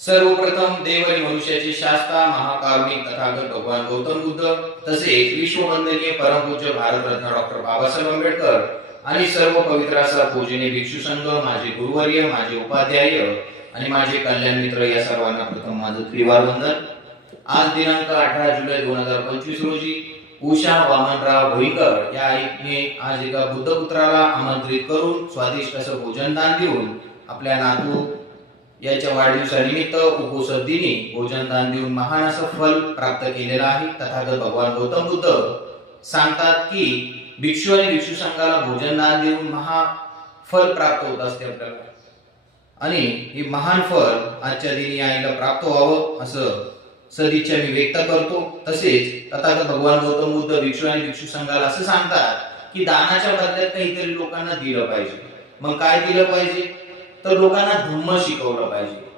सर्वप्रथम देव आणि मनुष्याचे शास्ता महाकारुणिक तथागत भगवान गौतम बुद्ध तसेच विश्ववंदनीय परमपूज्य भारतरत्न डॉक्टर बाबासाहेब आंबेडकर आणि सर्व पवित्रासा पूजने पूजनीय भिक्षू संघ माझे गुरुवर्य माझे उपाध्याय आणि माझे कल्याण मित्र या सर्वांना प्रथम माझं त्रिवार वंदन. आज दिनांक अठरा जुलै दोन हजार पंचवीस रोजी उषा वामनराव भोईकर या आईने आज एका बुद्धपुत्राला आमंत्रित करून स्वादिष्ट असं भोजन दान देऊन आपल्या नातू याच्या वाढदिवसानिमित्त उपोषद दिनी भोजन दान देऊन महान असं फल प्राप्त केलेलं आहे. तथागत भगवान गौतम बुद्ध सांगतात की भिक्षू आणि भिक्षू संघाला भोजन दान देऊन महा फल प्राप्त होत असते आपल्याला. आणि हे महान फल आजच्या दिनी आईला प्राप्त व्हावं असं सदिच्छा मी व्यक्त करतो. तसेच तथागत भगवान गौतम बुद्ध भिक्षू आणि भिक्षू संघाला असं सांगतात की दानाच्या बदल्यात काहीतरी लोकांना दिलं पाहिजे. मग काय दिलं पाहिजे? तर लोकांना धम्म शिकवलं पाहिजे.